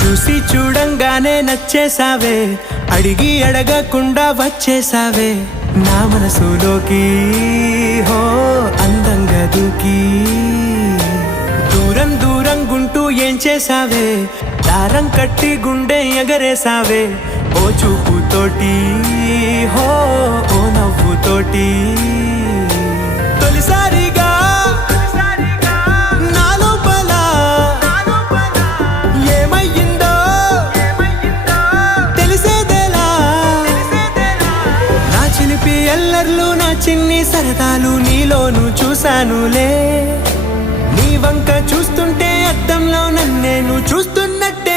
చూసి చూడంగానే నచ్చేసావే, అడిగి అడగకుండా వచ్చేసావే నా మనసులోకి. హో అందంగా దూకి దూరం దూరం గుంటూ ఏం చేసావే, దారం కట్టి గుండె ఎగరేసావే ఓ చూపుతోటి. హో ఓ నవ్వుతోటి తొలిసారిగా నా లోపల ఏమయ్యిందో తెలిసేదేలా. నా చిలిపి ఎల్లర్లు నా చిన్ని సరదాలు నీలోను చూశానులే. నీ వంక చూస్తుంటే అద్దంలో నన్నేను చూస్తున్నట్టు